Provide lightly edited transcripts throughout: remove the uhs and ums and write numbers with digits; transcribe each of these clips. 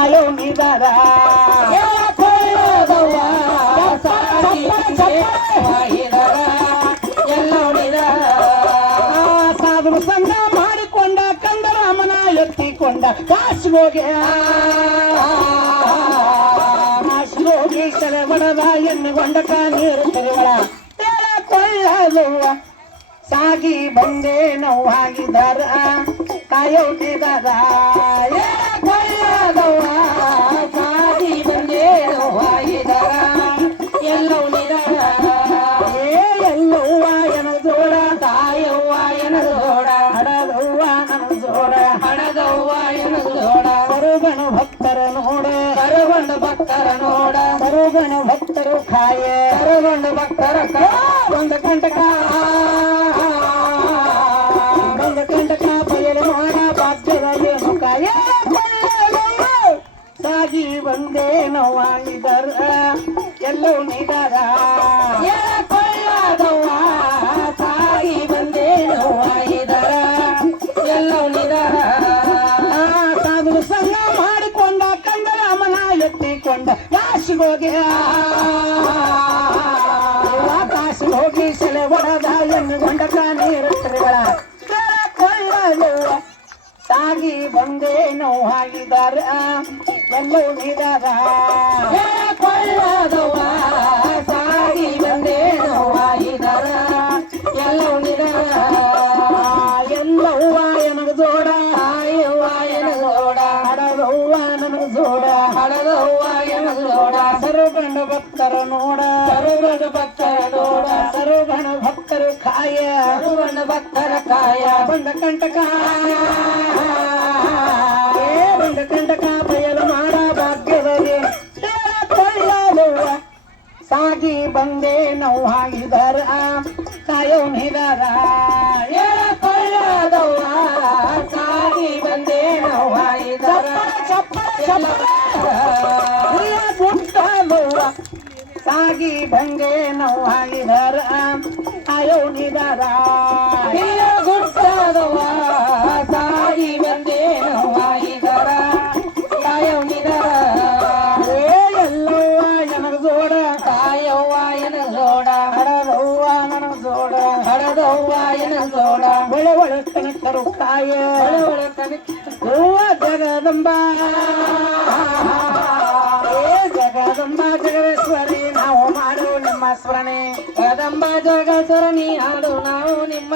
ಕಾಯೋ ನಿದಾರ ಸಾಧು ಸಂಘ ಮಾಡಿಕೊಂಡ ಕಂದರಾಮನ ಎತ್ತಿಕೊಂಡ ಕಾಶಿಗೋಗಿ ಕಾಶಿಗೋಗಿ ಸೆಲೆಬಡದ ಎಣ್ಣುಗೊಂಡಕ ನೀರು ತೆರೆವಳ ಕೊಳ್ಳಲುವ ಸಾಗಿ ಬಂದೆ ನೋವಾಗಿದ್ದಾರ ಕಾಯೋಗಿದಾರ ಕೊಳ್ಳದವ್ವ ಸಾಗಿ ಬಂದೆ ನೋವಾಗಿದ್ದಾರ ಎಲ್ಲವ್ವ ಎಲ್ಲವ್ವ ಎನ ಜೋಡ ತಾಯವ್ವ ಎನ ಜೋಡ ಹಡದವ್ವ ನನ್ನ ಜೋಡ ಹಡದವ್ವ ಎನ ಜೋಡ ಕರುಗಣ ಭಕ್ತರ ನೋಡ ಕರುಗಣ ಭಕ್ತರ ನೋಡ ಕರುಗಣ ಭಕ್ತರು ಕಾಯ ಕರುಗಣ ಭಕ್ತರ ಒಂದು ಕಂಟಕ ಒಂದು ಕಂಟಕ ಬಯಲು ಮಾಡ ಬಾಧ್ಯದಲ್ಲಿ ಮುಖಾಯ ಸಾಗಿ ಬಂದೆ ನೋವಾಗಿದರ ಎಲ್ಲೋ ನಿದಾರ ಕೊಳ್ಳದವ್ವ ಸಾಗಿ ಬಂದೆ ನೋವಾಗಿದರ ಎಲ್ಲೋ ನಿದಾರ ಸಾಧು ಸಂಘ ಮಾಡಿಕೊಂಡ ಕಂದರಾಮನ ಎತ್ತಿಕೊಂಡ ಕಾಶಿಗೋಗಿ ಕಾಶಿ ಹೋಗಿ ಸೆಲೆ ಒಡದ ಎನ್ನುಗೊಂಡಕ ನೀರು ತಿರುಗಳ ಕೊಳ್ಳಲುವ ಸಾಗಿ ಬಂದೆ ನೋವಾಗಿದಾರ ಎಲ್ಲೋ ನಿದಾರ ಕೊಳ್ಳದವ್ವ ಸಾಗಿ ಬಂದೆ ನೋವಾಗಿದಾರ ಎಲ್ಲೋ ನಿದಾರ ಎಲ್ಲವ್ವ ಎನಗ ಜೋಡ ಆಯವ್ವ ಎನಗ ಜೋಡ ಹಡದವ್ವ ನನಗ ಜೋಡ ಹಡದವ್ವ ಎನಗ ಜೋಡ ಸರುಗಣ ಭಕ್ತರ ನೋಡ ಸರುಗಣ ಭಕ್ತರ ನೋಡ ಸರುಗಣ ಭಕ್ತರು ಕಾಯ ಸರುಗಣ ಭಕ್ತರ ಕಾಯ ಬಂದ ಕಂಟಕ ಬಂದ ಕಂಟಕ ಬಯಲು ಮಾಡ ಭಾಗ್ಯದಲ್ಲಿ ಕೊಳ್ಳಲುವ ಸಾಗಿ ಬಂದೆ ನೋವಾಗಿದಾರ ಕಾಯೋ ನಿದಾರ ಕೊಳ್ಳದವ್ವ ಸಾಗಿ ಬಂದೆ ನೋವಾಗಿದಾರ ಸಾಗಿ ಬಂದೆ ನೋವಾಗಿದಾರ ಕಾಯೋ ನಿದಾರ ಗುಡ್ಡದವ್ವ ಸಾಗಿ ಬಂದೆ ನೋವಾಗಿದಾರ ಕಾಯೋ ನಿದಾರ ಎಲ್ಲವ್ವ ಎನಗ ಜೋಡ ಕಾಯವ್ವ ಎನಗ ಜೋಡ ಹಡದವ್ವ ನನಗ ಜೋಡ ಹಡದವ್ವ ಎನಗ ಜೋಡ ಒಳೆ ಒಳ ಕನಕರು ಕಾಯ ಒಳೆ ಒಳ ಕನಕವ್ವ ಜಗದಂಬ ಜಗದಂಬ ಜಗದೇಶ್ವರಿ ನಾವು ಮಾಡು ನಿಮ್ಮ ಸ್ಮರಣೆ ಜಗದಂಬ ಜಗೇಶ್ವರನಿ ಹಾಡು ನಾವು ನಿಮ್ಮ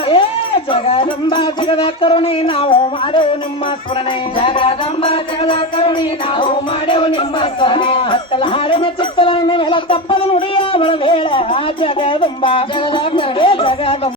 ಜಗದಂಬ ಜಗದ ಕರುಣಿ ನಾವು ಮಾಡು ನಿಮ್ಮ ಸ್ಮರಣೆ ಜಗದಂಬ ಜಗದ ಕರುಣಿ ನಾವು ಮಾಡು ನಿಮ್ಮ ಸ್ಮರಣೆ ಹತ್ತಲ ಹಾಡಿನ ಚಿತ್ತಲ ಮೇಲೆ ತಪ್ಪಲು ನುಡಿಯ ಬೇಡ ಜಗದಂಬ ಜಗದ ಕರುಣೆ ಜಗದಂಬ